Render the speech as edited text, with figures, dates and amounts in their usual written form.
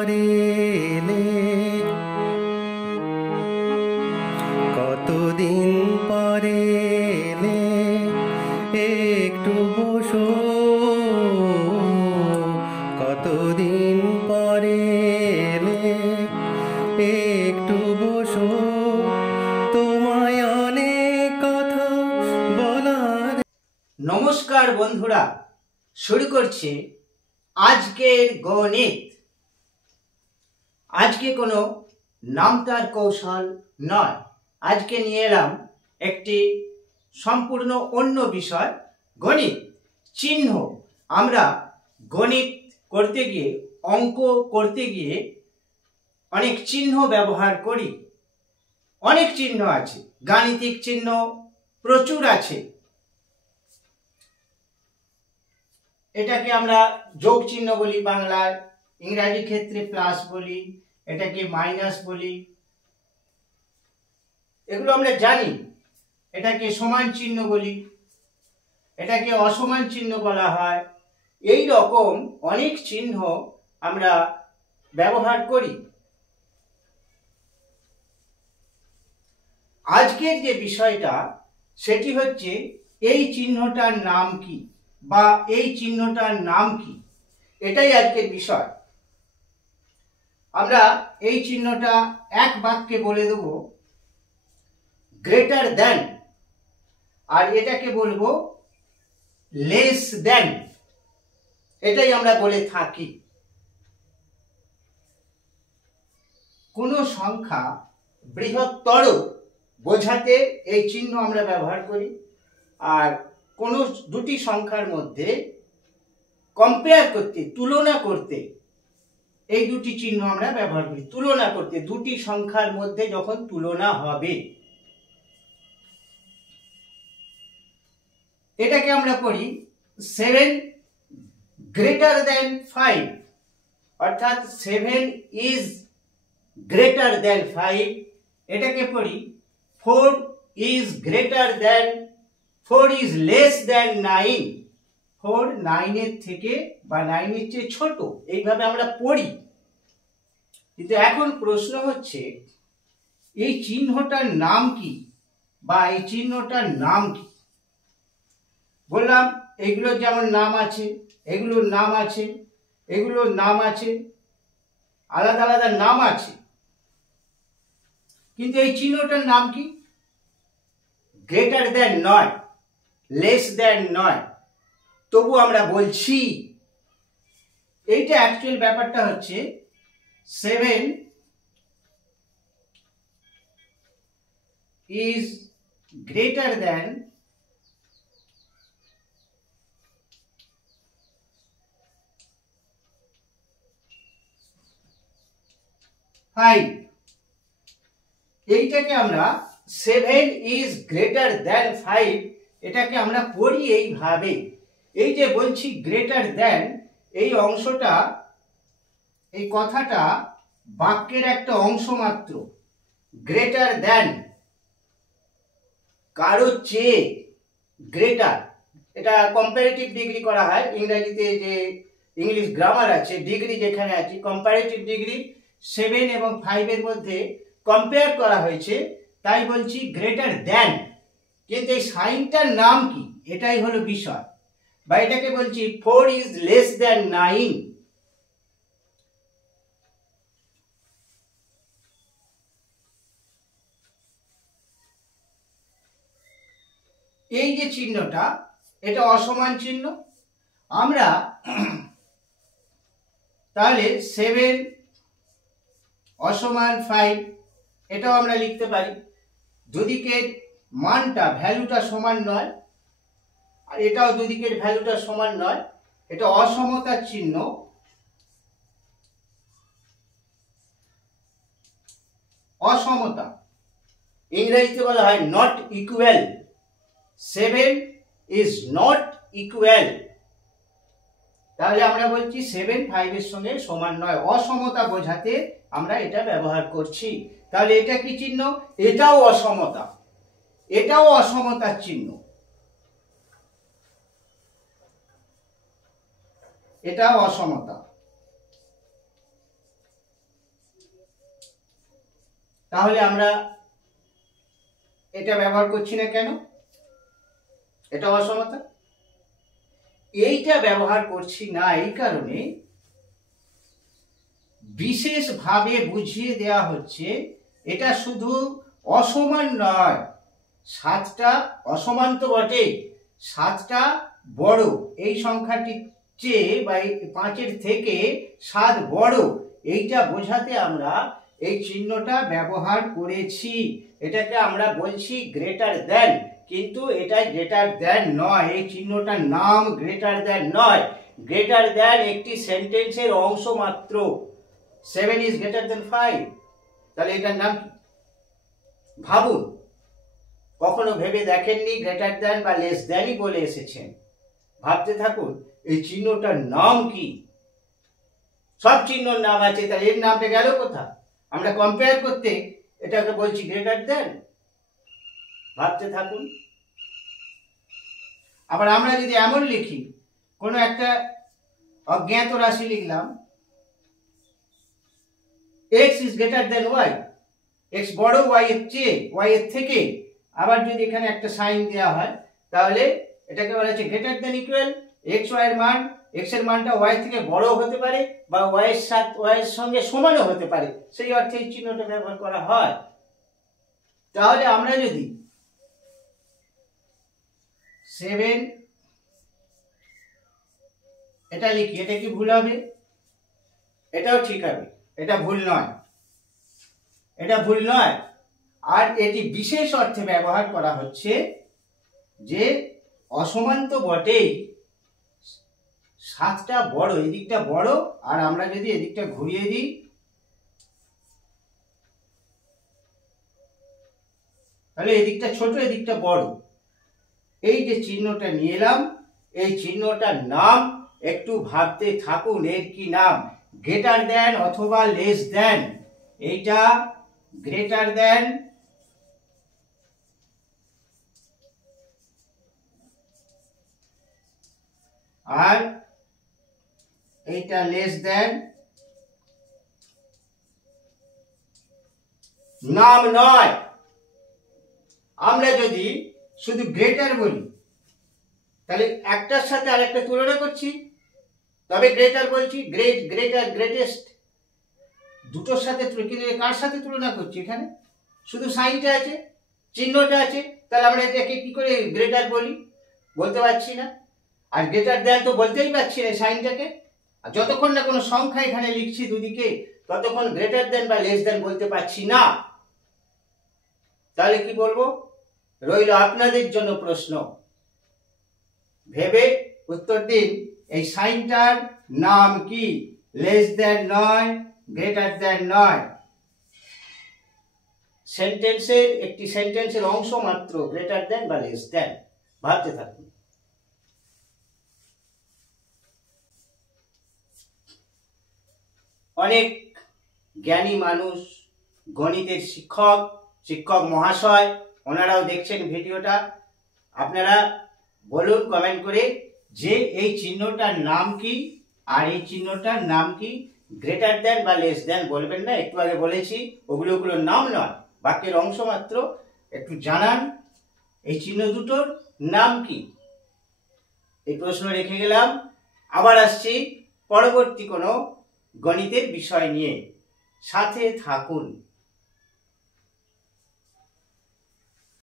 পরে এলে, কতদিন পরে এলে, একটু বসো। কতদিন পরে এলে, একটু বসো, তোমায় অনেক কথা বলার। নমস্কার বন্ধুরা, শুরু করছি আজকের গণিত। আজকে কোনো নামতার কৌশল নয়, আজকে নিয়ে এলাম একটি সম্পূর্ণ অন্য বিষয়, গণিত। চিহ্ন। আমরা গণিত করতে গিয়ে, অঙ্ক করতে গিয়ে অনেক চিহ্ন ব্যবহার করি। অনেক চিহ্ন আছে, গাণিতিক চিহ্ন প্রচুর আছে। এটাকে আমরা যোগ চিহ্ন বলি বাংলায়, ইংরাজি ক্ষেত্রে প্লাস বলি, এটাকে মাইনাস বলি, এগুলো আমরা জানি। এটাকে সমান চিহ্ন বলি, এটাকে অসমান চিহ্ন বলা হয়। এই রকম অনেক চিহ্ন আমরা ব্যবহার করি। আজকের যে বিষয়টা সেটি হচ্ছে এই চিহ্নটার নাম কি, বা এই চিহ্নটার নাম কি, এটাই আজকের বিষয়। আমরা এই চিহ্নটা এক বাক্যে বলে দেব, গ্রেটার দেন, আর এটাকে বলবো লেস দেন। এটাই আমরা বলে থাকি। কোন সংখ্যা বৃহত্তর বোঝাতে এই চিহ্ন আমরা ব্যবহার করি, আর কোন দুটি সংখ্যার মধ্যে কম্পেয়ার করতে, তুলনা করতে এই দুটি চিহ্ন আমরা ব্যবহার করি। তুলনা করতে, দুটি সংখ্যার মধ্যে যখন তুলনা হবে, এটাকে আমরা করি 7 গ্রেটার দেন 5, অর্থাৎ 7 ইজ গ্রেটার দেন 5। এটাকে পড়ি 4 is greater than, 4 is less than 9। 4 9 এর থেকে বা 9 এর চেয়ে ছোট, এইভাবে আমরা পড়ি। কিন্তু এখন প্রশ্ন হচ্ছে এই চিহ্নটার নাম কি, বা এই চিহ্নটার নাম কি। বললাম এগুলোর যেমন নাম আছে, এগুলোর নাম আছে, এগুলোর নাম আছে, আলাদা আলাদা নাম আছে, কিন্তু এই চিহ্নটার নাম কি? গ্রেটার দেন নয়, লেস দেন নয়, তবু আমরা বলছি। এইটা অ্যাকচুয়াল ব্যাপারটা হচ্ছে 7 is greater than 5। এইটাকে আমরা 7 is greater than 5, এটাকে আমরা পড়ি এইভাবে। এই যে বলছি গ্রেটার দেন, এই অংশটা, এই কথাটা বাক্যের একটা অংশ মাত্র। গ্রেটার দেন, কারো চেয়ে, গ্রেটার, এটা কম্পারেটিভ ডিগ্রি করা হয়। ইংরেজিতে যে ইংলিশ গ্রামার আছে, ডিগ্রি যেখানে আছে, কম্পারেটিভ ডিগ্রি 7 এবং 5 এর মধ্যে কম্পেয়ার করা হয়েছে, তাই বলছি গ্রেটার দেন। কিন্তু এই সাইনটার নাম কি, এটাই হলো বিষয়। বা এটাকে বলছি 4 ইজ লেস দেন 9। এই যে চিহ্নটা, এটা অসমান চিহ্ন। আমরা তাহলে 7 অসমান 5, এটাও আমরা লিখতে পারি। দুদিকের মানটা, ভ্যালুটা সমান নয়, আর এটাও দুদিকের ভ্যালুটা সমান নয়, এটা অসমতার চিহ্ন। অসমতা ইংরেজিতে বলা হয় not equal. 7 is not equal। তাহলে আমরা বলছি 7 5 এর সঙ্গে সমান নয়, অসমতা বোঝাতে আমরা এটা ব্যবহার করছি। তাহলে এটা কি চিহ্ন? এটাও অসমতা, এটাও অসমতার চিহ্ন। এটাও অসমতা। তাহলে আমরা এটা ব্যবহার করছি না কেন? এটা অসমতা। এইটা ব্যবহার করছি না এই কারণে বিশেষভাবে বুঝিয়ে দেয়া হচ্ছে এটা শুধু অসমান নয়, 7টা অসমান তো বটে, 7টা বড়, এই সংখ্যাটির চেয়ে বা 5-এর থেকে 7 বড়, এইটা বোঝাতে আমরা এই চিহ্নটা ব্যবহার করেছি। এটাকে আমরা বলছি গ্রেটার দেন, কিন্তু এটা গ্রেটার দেন নয়, এই চিহ্নটার নাম গ্রেটার দেন নয়। গ্রেটার দেন একটি সেন্টেন্সের অংশ মাত্র। 7 is greater than 5, তাহলে এটার নাম কি? ভাবুন, কখনো ভেবে দেখেননি গ্রেটার দেন বা লেস দেনই বলে এসেছেন? ভাবতে থাকুন এই চিহ্নটার নাম কি। সব চিহ্নর নাম আছে, তাহলে এর নামটা গেল কোথা? আমরা কম্পেয়ার করতে এটাকে বলছি গ্রেটার দেন। ভাবতে থাকুন। আবার আমরা যদি এমন লিখি, কোনো একটা অজ্ঞাত রাশি লিখলাম, x is greater than y, x বড় y এর চেয়ে, y এর থেকে, আবার যদি এখানে একটা সাইন দেওয়া হয় তাহলে এটাকে বলা হচ্ছে greater than equal x y এর মান, x এর মানটা y থেকে বড় হতে পারে বা y এর সাথে y এর সঙ্গে সমানও হতে পারে, সেই অর্থে এই চিহ্নটা ব্যবহার করা হয়। তাহলে আমরা যদি 7 এটা লিখি, এটা কি ভুল হবে? এটাও ঠিক হবে, এটা ভুল নয়, এটা ভুল নয়। আর এটি বিশেষ অর্থে ব্যবহার করা হচ্ছে যে অসমান তো বটেই, 7টা বড়, এদিকটা বড়, আর আমরা যদি এদিকটা ঘুরিয়ে দিই তাহলে এদিকটা ছোট, এদিকটা বড়। এই যে চিহ্নটা নিয়ে এলাম, এই চিহ্নটার নাম একটু ভাবতে থাকুন, এর কি নাম? গ্রেটার দেন অথবা লেস দেন। এইটা গ্রেটার দেন আর এইটা লেস দেন, নাম নয়। আমরা যদি শুধু গ্রেটার বলি তাহলে একটার সাথে আরেকটা তুলনা করছি, তবে গ্রেটার বলছি, গ্রেট, গ্রেটার, গ্রেটেস্ট, দুটোর সাথে। কিন্তু কার সাথে তুলনা করছি? এখানে শুধু সাইনটা আছে, চিহ্নটা আছে, তাহলে আমরা এটাকে কি করে গ্রেটার বলি? বলতে পারছি না। আর গ্রেটার দেন তো বলতেই পারছি না সাইনটাকে। আর যতক্ষণ না কোনো সংখ্যা এখানে লিখছি দুদিকে, ততক্ষণ গ্রেটার দেন বা লেস দেন বলতে পারছি না। তাহলে কি বলবো? রইল আপনাদের জন্য প্রশ্ন, ভেবে উত্তর দিন। এই সাইনটার নাম কি? লেস দেন নয়, গ্রেটার দেন নয়। সেন্টেন্সের একটি সেন্টেন্সের অংশ মাত্র গ্রেটার দেন বা লেস দেন। ভাবতে থাকুন। অনেক জ্ঞানী মানুষ, গণিতের শিক্ষক, শিক্ষক মহাশয়, ওনারাও দেখছেন ভিডিওটা। আপনারা বলুন কমেন্ট করে যে এই চিহ্নটার নাম কি আর এই চিহ্নটার নাম কি। গ্রেটার দেন বা লেস দেন বলবেন না, একটু আগে বলেছি, ওগুলোর নাম নয়, বাক্যের অংশ মাত্র। একটু জানান এই চিহ্ন দুটোর নাম কি। এই প্রশ্ন রেখে গেলাম। আবার আসছি পরবর্তী কোনো গণিতের বিষয় নিয়ে, সাথে থাকুন।